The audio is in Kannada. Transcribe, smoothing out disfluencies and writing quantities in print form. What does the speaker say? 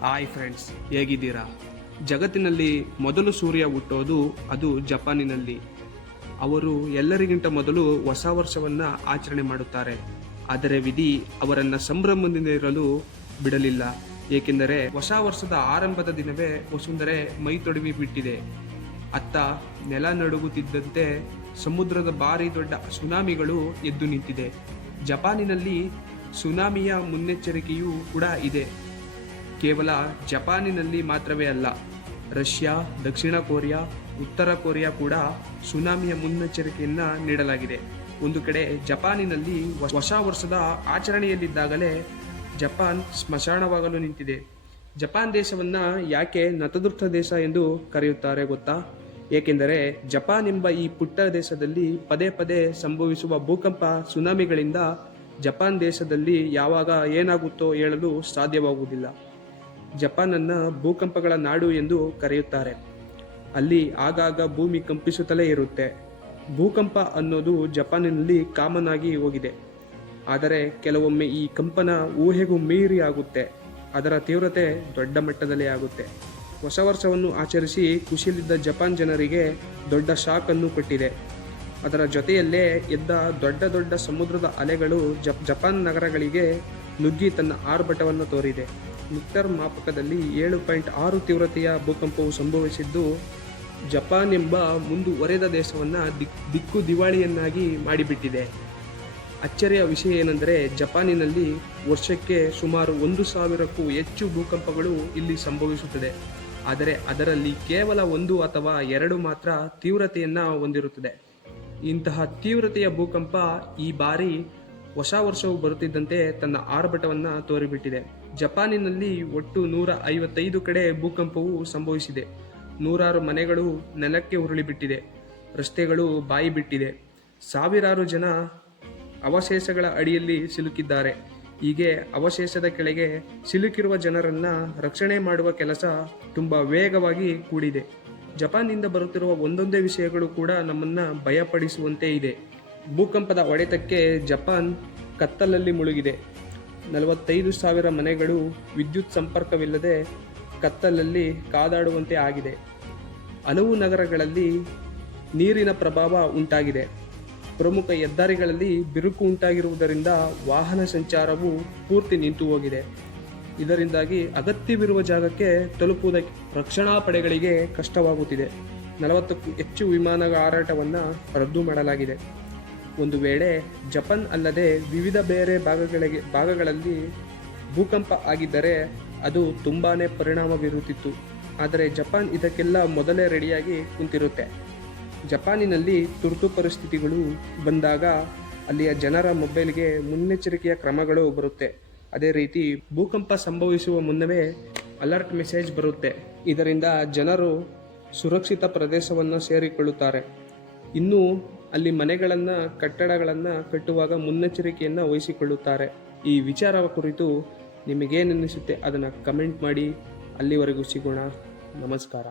ಹಾಯ್ ಫ್ರೆಂಡ್ಸ್, ಹೇಗಿದ್ದೀರಾ? ಜಗತ್ತಿನಲ್ಲಿ ಮೊದಲು ಸೂರ್ಯ ಹುಟ್ಟೋದು ಅದು ಜಪಾನಿನಲ್ಲಿ. ಅವರು ಎಲ್ಲರಿಗಿಂತ ಮೊದಲು ಹೊಸ ವರ್ಷವನ್ನು ಆಚರಣೆ ಮಾಡುತ್ತಾರೆ. ಆದರೆ ವಿಧಿ ಅವರನ್ನು ಸಂಭ್ರಮದಿಂದಿರಲು ಬಿಡಲಿಲ್ಲ. ಏಕೆಂದರೆ ಹೊಸ ವರ್ಷದ ಆರಂಭದ ದಿನವೇ ವಸುಂಧರೆ ಮೈ ತೊಡವಿ ಬಿಟ್ಟಿದೆ. ಅತ್ತ ನೆಲ ನಡುಗುತ್ತಿದ್ದಂತೆ ಸಮುದ್ರದ ಭಾರಿ ದೊಡ್ಡ ಸುನಾಮಿಗಳು ಎದ್ದು ನಿಂತಿದೆ. ಜಪಾನಿನಲ್ಲಿ ಸುನಾಮಿಯ ಮುನ್ನೆಚ್ಚರಿಕೆಯೂ ಕೂಡ ಇದೆ. ಕೇವಲ ಜಪಾನಿನಲ್ಲಿ ಮಾತ್ರವೇ ಅಲ್ಲ, ರಷ್ಯಾ, ದಕ್ಷಿಣ ಕೊರಿಯಾ, ಉತ್ತರ ಕೊರಿಯಾ ಕೂಡ ಸುನಾಮಿಯ ಮುನ್ನೆಚ್ಚರಿಕೆಯನ್ನು ನೀಡಲಾಗಿದೆ. ಒಂದು ಕಡೆ ಜಪಾನಿನಲ್ಲಿ ಹೊಸ ವರ್ಷದ ಆಚರಣೆಯಲ್ಲಿದ್ದಾಗಲೇ ಜಪಾನ್ ಸ್ಮಶಾನವಾಗಲು ನಿಂತಿದೆ. ಜಪಾನ್ ದೇಶವನ್ನು ಯಾಕೆ ನತದೃಷ್ಟ ದೇಶ ಎಂದು ಕರೆಯುತ್ತಾರೆ ಗೊತ್ತಾ? ಏಕೆಂದರೆ ಜಪಾನ್ ಎಂಬ ಈ ಪುಟ್ಟ ದೇಶದಲ್ಲಿ ಪದೇ ಪದೇ ಸಂಭವಿಸುವ ಭೂಕಂಪ, ಸುನಾಮಿಗಳಿಂದ ಜಪಾನ್ ದೇಶದಲ್ಲಿ ಯಾವಾಗ ಏನಾಗುತ್ತೋ ಹೇಳಲು ಸಾಧ್ಯವಾಗುವುದಿಲ್ಲ. ಜಪಾನನ್ನು ಭೂಕಂಪಗಳ ನಾಡು ಎಂದು ಕರೆಯುತ್ತಾರೆ. ಅಲ್ಲಿ ಆಗಾಗ ಭೂಮಿ ಕಂಪಿಸುತ್ತಲೇ ಇರುತ್ತೆ. ಭೂಕಂಪ ಅನ್ನೋದು ಜಪಾನಿನಲ್ಲಿ ಕಾಮನ್ ಆಗಿ ಹೋಗಿದೆ. ಆದರೆ ಕೆಲವೊಮ್ಮೆ ಈ ಕಂಪನ ಊಹೆಗೂ ಮೀರಿ ಆಗುತ್ತೆ. ಅದರ ತೀವ್ರತೆ ದೊಡ್ಡ ಮಟ್ಟದಲ್ಲೇ ಆಗುತ್ತೆ. ಹೊಸ ವರ್ಷವನ್ನು ಆಚರಿಸಿ ಖುಷಿಯಲ್ಲಿದ್ದ ಜಪಾನ್ ಜನರಿಗೆ ದೊಡ್ಡ ಶಾಕ್ ಅನ್ನು ಕೊಟ್ಟಿದೆ. ಅದರ ಜೊತೆಯಲ್ಲೇ ಎದ್ದ ದೊಡ್ಡ ದೊಡ್ಡ ಸಮುದ್ರದ ಅಲೆಗಳು ಜಪಾನ್ ನಗರಗಳಿಗೆ ನುಗ್ಗಿ ತನ್ನ ಆರ್ಭಟವನ್ನು ತೋರಿದೆ. ರಿಕ್ಟರ್ ಮಾಪಕದಲ್ಲಿ 7.6 ತೀವ್ರತೆಯ ಭೂಕಂಪವು ಸಂಭವಿಸಿದ್ದು ಜಪಾನ್ ಎಂಬ ಮುಂದುವರೆದ ದೇಶವನ್ನು ದಿಕ್ಕು ದಿವಾಳಿಯನ್ನಾಗಿ ಮಾಡಿಬಿಟ್ಟಿದೆ. ಅಚ್ಚರಿಯ ವಿಷಯ ಏನೆಂದರೆ, ಜಪಾನಿನಲ್ಲಿ ವರ್ಷಕ್ಕೆ ಸುಮಾರು 1,000ಕ್ಕೂ ಹೆಚ್ಚು ಭೂಕಂಪಗಳು ಇಲ್ಲಿ ಸಂಭವಿಸುತ್ತದೆ. ಆದರೆ ಅದರಲ್ಲಿ ಕೇವಲ 1 ಅಥವಾ 2 ಮಾತ್ರ ತೀವ್ರತೆಯನ್ನು ಹೊಂದಿರುತ್ತದೆ. ಇಂತಹ ತೀವ್ರತೆಯ ಭೂಕಂಪ ಈ ಬಾರಿ ಹೊಸ ವರ್ಷವು ಬರುತ್ತಿದ್ದಂತೆ ತನ್ನ ಆರ್ಭಟವನ್ನು ತೋರಿಬಿಟ್ಟಿದೆ. ಜಪಾನಿನಲ್ಲಿ ಒಟ್ಟು 155 ಕಡೆ ಭೂಕಂಪವು ಸಂಭವಿಸಿದೆ. ನೂರಾರು ಮನೆಗಳು ನೆಲಕ್ಕೆ ಉರುಳಿಬಿಟ್ಟಿದೆ. ರಸ್ತೆಗಳು ಬಾಯಿ ಬಿಟ್ಟಿದೆ. ಸಾವಿರಾರು ಜನ ಅವಶೇಷಗಳ ಅಡಿಯಲ್ಲಿ ಸಿಲುಕಿದ್ದಾರೆ. ಹೀಗೆ ಅವಶೇಷದ ಕೆಳಗೆ ಸಿಲುಕಿರುವ ಜನರನ್ನು ರಕ್ಷಣೆ ಮಾಡುವ ಕೆಲಸ ತುಂಬ ವೇಗವಾಗಿ ಕೂಡಿದೆ. ಜಪಾನ್ನಿಂದ ಬರುತ್ತಿರುವ ಒಂದೊಂದೇ ವಿಷಯಗಳು ಕೂಡ ನಮ್ಮನ್ನು ಭಯಪಡಿಸುವಂತೆ ಇದೆ. ಭೂಕಂಪದ ಹೊಡೆತಕ್ಕೆ ಜಪಾನ್ ಕತ್ತಲಲ್ಲಿ ಮುಳುಗಿದೆ. 45,000 ಮನೆಗಳು ವಿದ್ಯುತ್ ಸಂಪರ್ಕವಿಲ್ಲದೆ ಕತ್ತಲಲ್ಲಿ ಕಾದಾಡುವಂತೆ ಆಗಿದೆ. ಹಲವು ನಗರಗಳಲ್ಲಿ ನೀರಿನ ಪ್ರಭಾವ ಉಂಟಾಗಿದೆ. ಪ್ರಮುಖ ಹೆದ್ದಾರಿಗಳಲ್ಲಿ ಬಿರುಕು ಉಂಟಾಗಿರುವುದರಿಂದ ವಾಹನ ಸಂಚಾರವು ಪೂರ್ತಿ ನಿಂತು ಹೋಗಿದೆ. ಇದರಿಂದಾಗಿ ಅಗತ್ಯವಿರುವ ಜಾಗಕ್ಕೆ ತಲುಪುವುದಕ್ಕೆ ರಕ್ಷಣಾ ಪಡೆಗಳಿಗೆ ಕಷ್ಟವಾಗುತ್ತಿದೆ. 40ಕ್ಕೂ ಹೆಚ್ಚು ವಿಮಾನ ಹಾರಾಟವನ್ನು ರದ್ದು ಮಾಡಲಾಗಿದೆ. ಒಂದು ವೇಳೆ ಜಪಾನ್ ಅಲ್ಲದೆ ವಿವಿಧ ಬೇರೆ ಭಾಗಗಳಲ್ಲಿ ಭೂಕಂಪ ಆಗಿದ್ದರೆ ಅದು ತುಂಬಾ ಪರಿಣಾಮ ಬೀರುತ್ತಿತ್ತು. ಆದರೆ ಜಪಾನ್ ಇದಕ್ಕೆಲ್ಲ ಮೊದಲೇ ರೆಡಿಯಾಗಿ ಕುಂತಿರುತ್ತೆ. ಜಪಾನಿನಲ್ಲಿ ತುರ್ತು ಪರಿಸ್ಥಿತಿಗಳು ಬಂದಾಗ ಅಲ್ಲಿಯ ಜನರ ಮೊಬೈಲ್ಗೆ ಮುನ್ನೆಚ್ಚರಿಕೆಯ ಕ್ರಮಗಳು ಬರುತ್ತೆ. ಅದೇ ರೀತಿ ಭೂಕಂಪ ಸಂಭವಿಸುವ ಮುನ್ನವೇ ಅಲರ್ಟ್ ಮೆಸೇಜ್ ಬರುತ್ತೆ. ಇದರಿಂದ ಜನರು ಸುರಕ್ಷಿತ ಪ್ರದೇಶವನ್ನು ಸೇರಿಕೊಳ್ಳುತ್ತಾರೆ. ಇನ್ನು ಅಲ್ಲಿ ಮನೆಗಳನ್ನು, ಕಟ್ಟಡಗಳನ್ನು ಕಟ್ಟುವಾಗ ಮುನ್ನೆಚ್ಚರಿಕೆಯನ್ನು ವಹಿಸಿಕೊಳ್ಳುತ್ತಾರೆ. ಈ ವಿಚಾರ ಕುರಿತು ನಿಮಗೇನೆನ್ನಿಸುತ್ತೆ ಅದನ್ನು ಕಮೆಂಟ್ ಮಾಡಿ. ಅಲ್ಲಿವರೆಗೂ ಸಿಗೋಣ. ನಮಸ್ಕಾರ.